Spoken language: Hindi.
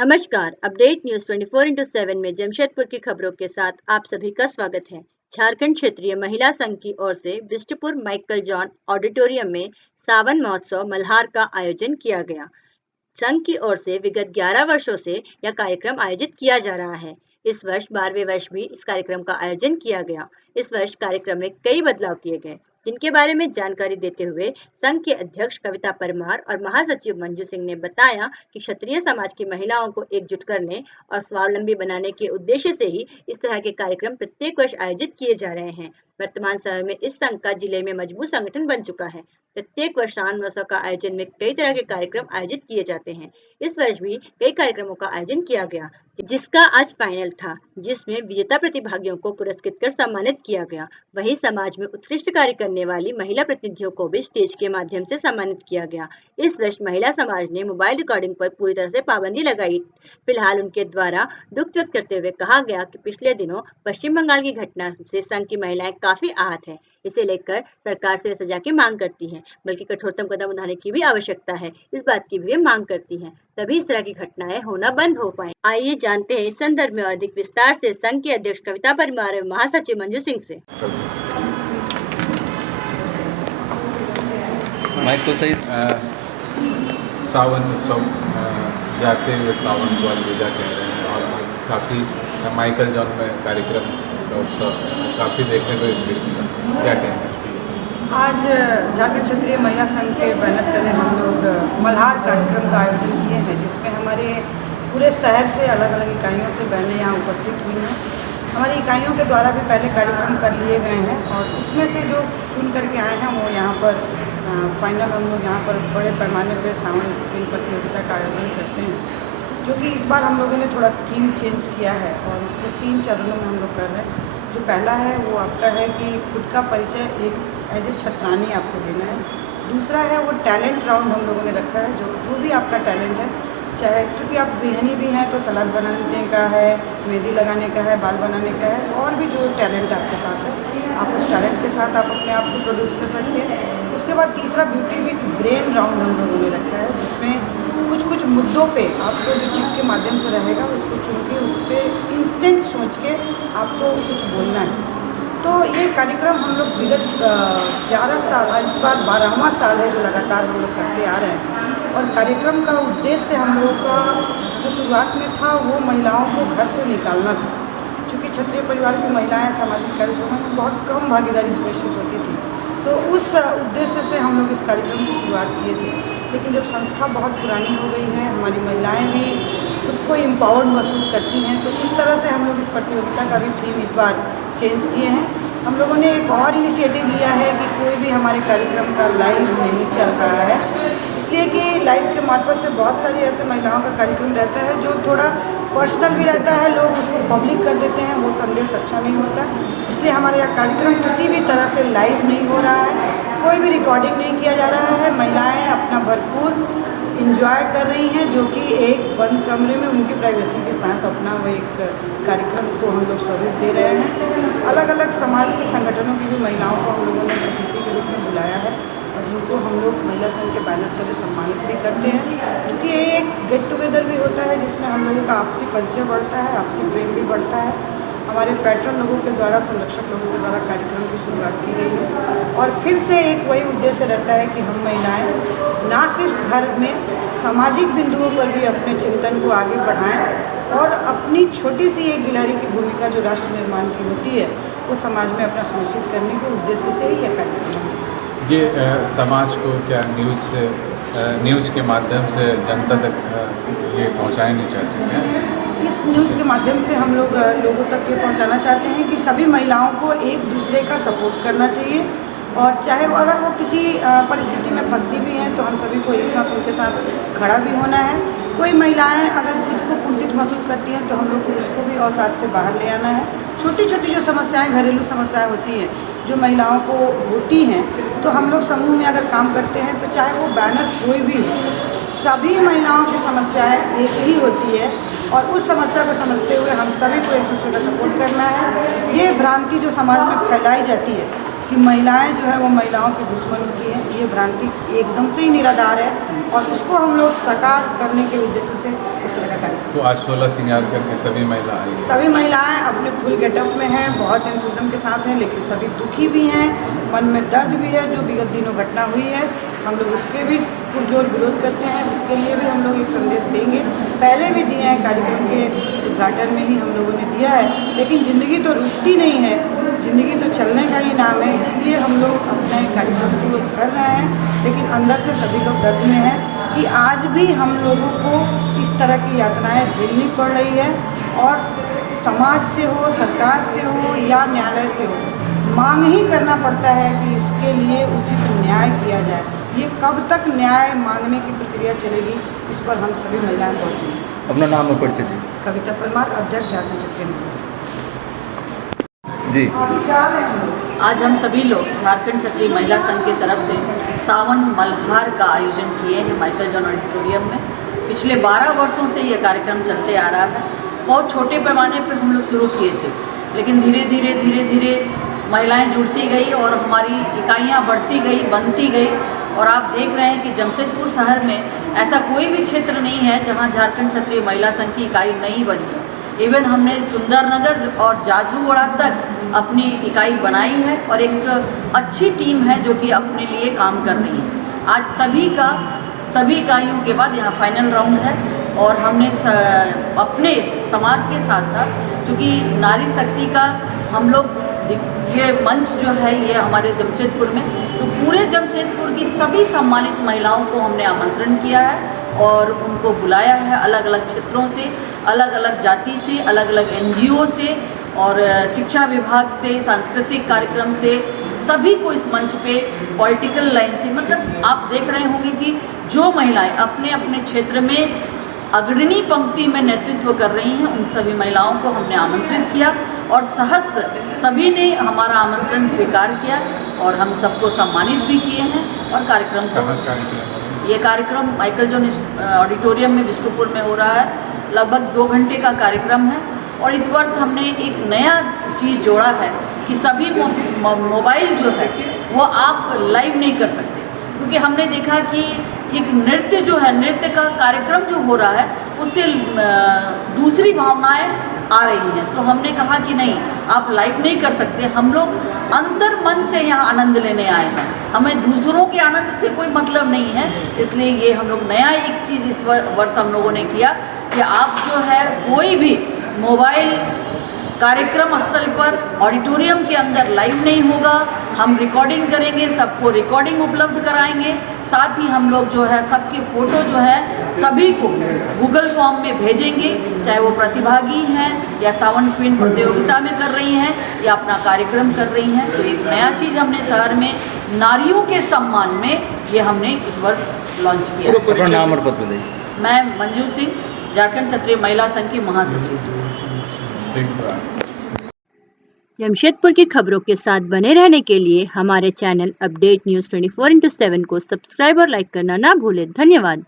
नमस्कार। अपडेट न्यूज 24/7 में जमशेदपुर की खबरों के साथ आप सभी का स्वागत है। झारखंड क्षेत्रीय महिला संघ की ओर से बिष्टपुर माइकल जॉन ऑडिटोरियम में सावन महोत्सव मल्हार का आयोजन किया गया। संघ की ओर से विगत 11 वर्षों से यह कार्यक्रम आयोजित किया जा रहा है। इस वर्ष 12वें वर्ष भी इस कार्यक्रम का आयोजन किया गया। इस वर्ष कार्यक्रम में कई बदलाव किए गए, जिनके बारे में जानकारी देते हुए संघ के अध्यक्ष कविता परमार और महासचिव मंजू सिंह ने बताया कि क्षत्रिय समाज की महिलाओं को एकजुट करने और स्वावलंबी बनाने के उद्देश्य से ही इस तरह के कार्यक्रम प्रत्येक वर्ष आयोजित किए जा रहे हैं। वर्तमान समय में इस संघ का जिले में मजबूत संगठन बन चुका है। प्रत्येक वर्ष सावन महोत्सव का आयोजन में कई तरह के कार्यक्रम आयोजित किए जाते हैं। इस वर्ष भी कई कार्यक्रमों का आयोजन किया गया, जिसका आज फाइनल था, जिसमें विजेता प्रतिभागियों को पुरस्कृत कर सम्मानित किया गया। वहीं समाज में उत्कृष्ट कार्य करने वाली महिला प्रतिनिधियों को भी स्टेज के माध्यम से सम्मानित किया गया। इस वर्ष महिला समाज ने मोबाइल रिकॉर्डिंग पर पूरी तरह से पाबंदी लगाई। फिलहाल उनके द्वारा दुख व्यक्त करते हुए कहा गया कि पिछले दिनों पश्चिम बंगाल की घटना से संघ की महिलाएं काफी आहत है। इसे लेकर सरकार से वे सजा की मांग करती हैं, बल्कि कठोरतम कदम उठाने की भी आवश्यकता है। इस बात की भी वे मांग करती हैं, तभी इस तरह की घटनाएं होना बंद हो पाए। आइए जानते हैं इस संदर्भ में और अधिक विस्तार से संघ के अध्यक्ष कविता परमार और महासचिव मंजू सिंह से। माइक तो सही। सावन उत्सव जाते हुए सावन को अलविदा कह रहे हैं और काफ़ी माइकल जॉन में कार्यक्रम का उत्सव काफ़ी देखने को मिला। क्या कहेंगे? आज झारखंड क्षेत्रीय महिला संघ के बैनर तले हम लोग मल्हार कार्यक्रम का आयोजन किए हैं, जिसमें हमारे पूरे शहर से अलग अलग इकाइयों से बहनें यहाँ उपस्थित हुई हैं। हमारी इकाइयों के द्वारा भी पहले कार्यक्रम कर लिए गए हैं और इसमें से जो चुन करके आए हैं वो यहाँ पर फाइनल हम लोग यहाँ पर बड़े पैमाने पर सावन फिल्म प्रतियोगिता का आयोजन करते हैं, जो कि इस बार हम लोगों ने थोड़ा थीम चेंज किया है और इसको 3 चरणों में हम लोग कर रहे हैं। जो पहला है वो आपका है कि खुद का परिचय एक एज ए छत्रानी आपको देना है। दूसरा है वो टैलेंट राउंड हम लोगों ने रखा है, जो भी आपका टैलेंट है, चाहे चूँकि आप गृहिणी भी हैं तो सलाद बनाने का है, मेहंदी लगाने का है, बाल बनाने का है, और भी जो टैलेंट आपके पास है आप उस टैलेंट के साथ आप अपने आप को प्रोड्यूस कर सकते हैं। उसके बाद तीसरा ब्यूटी विथ ब्रेन राउंड हम लोगों ने रखा है, जिसमें कुछ मुद्दों पे आपको जो चिट के माध्यम से रहेगा उसको चुन के उस पर इंस्टेंट सोच के आपको कुछ बोलना है। तो ये कार्यक्रम हम लोग विगत 11 साल, इस बार 12वां साल है जो लगातार हम लोग करते आ रहे हैं। और कार्यक्रम का उद्देश्य हम लोगों का जो शुरुआत में था वो महिलाओं को घर से निकालना था, क्योंकि क्षत्रिय परिवार की महिलाएं सामाजिक कार्यक्रमों में बहुत कम भागीदारी सुनिश्चित होती थी। तो उस उद्देश्य से हम लोग इस कार्यक्रम की शुरुआत किए थे। लेकिन जब संस्था बहुत पुरानी हो गई है, हमारी महिलाएं भी खुद को एम्पावर्ड महसूस करती हैं, तो इस तरह से हम लोग इस प्रतियोगिता का भी थीम इस बार चेंज किए हैं। हम लोगों ने एक और इनिशिएटिव लिया है कि कोई भी हमारे कार्यक्रम का लाइव नहीं चल रहा है, इसलिए कि लाइव के मार्फत से बहुत सारी ऐसे महिलाओं का कार्यक्रम रहता है जो थोड़ा पर्सनल भी रहता है, लोग उसको पब्लिक कर देते हैं, वो संदेश अच्छा नहीं होता। इसलिए हमारे यहाँ कार्यक्रम किसी भी तरह से लाइव नहीं हो रहा है, कोई भी रिकॉर्डिंग नहीं किया जा रहा है। महिलाएं अपना भरपूर इंजॉय कर रही हैं, जो कि एक बंद कमरे में उनकी प्राइवेसी के साथ अपना वो एक कार्यक्रम को हम लोग स्वरूप दे रहे हैं। अलग अलग समाज के संगठनों की भी महिलाओं को हम लोगों ने अतिथि के रूप में बुलाया है और जिनको हम लोग महिला संघ के बैनर तले सम्मानित भी करते हैं, क्योंकि ये एक गेट टुगेदर भी होता है जिसमें हम लोगों का आपसी परिचय बढ़ता है, आपसी प्रेम भी बढ़ता है। हमारे पैटर्न लोगों के द्वारा, संरक्षक लोगों के द्वारा कार्यक्रम की शुरुआत की गई है और फिर से एक वही उद्देश्य रहता है कि हम महिलाएं ना सिर्फ घर में, सामाजिक बिंदुओं पर भी अपने चिंतन को आगे बढ़ाएं और अपनी छोटी सी एक गिलहरी की भूमिका जो राष्ट्र निर्माण की होती है वो समाज में अपना सुनिश्चित करने के उद्देश्य से ही यह कार्यक्रम है। ये समाज को क्या न्यूज़ के माध्यम से जनता तक ये पहुँचाना चाहते हैं? इस न्यूज़ के माध्यम से हम लोग लोगों तक ये पहुंचाना चाहते हैं कि सभी महिलाओं को एक दूसरे का सपोर्ट करना चाहिए और चाहे वो अगर वो किसी परिस्थिति में फंसती भी हैं तो हम सभी को एक साथ उनके साथ खड़ा भी होना है। कोई महिलाएं अगर खुद को कुंठित महसूस करती हैं तो हम लोग को उसको भी अवसाद से बाहर ले आना है। छोटी छोटी जो समस्याएं, घरेलू समस्याएं होती हैं जो महिलाओं को होती हैं, तो हम लोग समूह में अगर काम करते हैं तो चाहे वो बैनर कोई भी हो, सभी महिलाओं की समस्याएं एक ही होती है और उस समस्या को समझते हुए हम सभी को एक दूसरे का सपोर्ट करना है। ये भ्रांति जो समाज में फैलाई जाती है कि महिलाएं जो है वो महिलाओं की दुश्मन होती हैं, ये भ्रांति एकदम से ही निराधार है और उसको हम लोग साकार करने के उद्देश्य से इस तरह का कार्यक्रम तो आज 16 श्रृंगार करके सभी महिला आई हैं। सभी महिलाएं अपने फुल गेटअप में हैं, बहुत एंथुजिज्म के साथ हैं, लेकिन सभी दुखी भी हैं, मन में दर्द भी है। जो विगत दिनों घटना हुई है, हम लोग उसके भी पुरजोर विरोध करते हैं। उसके लिए भी हम लोग एक संदेश देंगे, पहले भी दिए हैं, कार्यक्रम के उद्घाटन में ही हम लोगों ने दिया है। लेकिन ज़िंदगी तो रुकती नहीं है, ज़िंदगी तो चलने का ही नाम है, इसलिए हम लोग अपने कार्यक्रम को कर रहे हैं। लेकिन अंदर से सभी लोग दर्द में हैं कि आज भी हम लोगों को इस तरह की यातनाएं झेलनी पड़ रही है, और समाज से हो, सरकार से हो या न्यायालय से हो, मांग ही करना पड़ता है कि इसके लिए उचित न्याय किया जाए। ये कब तक न्याय मांगने की प्रक्रिया चलेगी, इस पर हम सभी महिलाएं पहुँचेंगे। अपना नाम और परिचय दी। कविता परमार, अध्यक्ष झारखंड क्षेत्रीय महिला संघ। जी, आज हम सभी लोग झारखंड क्षेत्रीय महिला संघ की तरफ से सावन मल्हार का आयोजन किए हैं माइकल जॉन ऑडिटोरियम में। पिछले 12 वर्षों से ये कार्यक्रम चलते आ रहा है। बहुत छोटे पैमाने पर हम लोग शुरू किए थे, लेकिन धीरे धीरे महिलाएं जुड़ती गई और हमारी इकाइयां बढ़ती गई, बनती गई। और आप देख रहे हैं कि जमशेदपुर शहर में ऐसा कोई भी क्षेत्र नहीं है जहां झारखंड क्षेत्रीय महिला संघ की इकाई नहीं बनी है। इवन हमने सुंदरनगर और जादूगोड़ा तक अपनी इकाई बनाई है, और एक अच्छी टीम है जो कि अपने लिए काम कर रही है। आज सभी इकाइयों के बाद यहाँ फाइनल राउंड है, और हमने अपने समाज के साथ साथ, चूँकि नारी शक्ति का हम लोग ये मंच जो है ये हमारे जमशेदपुर में, तो पूरे जमशेदपुर की सभी सम्मानित महिलाओं को हमने आमंत्रण किया है और उनको बुलाया है। अलग अलग क्षेत्रों से, अलग अलग जाति से, अलग अलग NGO से और शिक्षा विभाग से, सांस्कृतिक कार्यक्रम से, सभी को इस मंच पे पॉलिटिकल लाइन से, मतलब आप देख रहे होंगे कि जो महिलाएं अपने अपने क्षेत्र में अग्रणी पंक्ति में नेतृत्व कर रही हैं, उन सभी महिलाओं को हमने आमंत्रित किया और सहस्त्र सभी ने हमारा आमंत्रण स्वीकार किया, और हम सबको सम्मानित भी किए हैं। और कार्यक्रम को, ये कार्यक्रम माइकल जॉन ऑडिटोरियम में बिष्टुपुर में हो रहा है। लगभग 2 घंटे का कार्यक्रम है, और इस वर्ष हमने एक नया चीज़ जोड़ा है कि सभी मोबाइल जो है वो आप लाइव नहीं कर सकते, क्योंकि हमने देखा कि एक नृत्य जो है, नृत्य का कार्यक्रम जो हो रहा है, उससे दूसरी भावनाएं आ रही हैं। तो हमने कहा कि नहीं, आप लाइव नहीं कर सकते, हम लोग अंतर मन से यहाँ आनंद लेने आए हैं, हमें दूसरों के आनंद से कोई मतलब नहीं है। इसलिए ये हम लोग नया एक चीज़ इस वर्ष हम लोगों ने किया कि आप जो है कोई भी मोबाइल कार्यक्रम स्थल पर ऑडिटोरियम के अंदर लाइव नहीं होगा, हम रिकॉर्डिंग करेंगे, सबको रिकॉर्डिंग उपलब्ध कराएंगे। साथ ही हम लोग जो है सबकी फ़ोटो जो है सभी को गूगल फॉर्म में भेजेंगे, चाहे वो प्रतिभागी हैं या सावन क्वीन प्रतियोगिता में कर रही हैं या अपना कार्यक्रम कर रही हैं। तो एक नया चीज़ हमने शहर में नारियों के सम्मान में ये हमने इस वर्ष लॉन्च किया। अपना नाम और पद बताइए। मैं मंजू सिंह, झारखंड क्षेत्रीय महिला संघ की महासचिव। जमशेदपुर की खबरों के साथ बने रहने के लिए हमारे चैनल अपडेट न्यूज़ 24x7 को सब्सक्राइब और लाइक करना ना भूलें। धन्यवाद।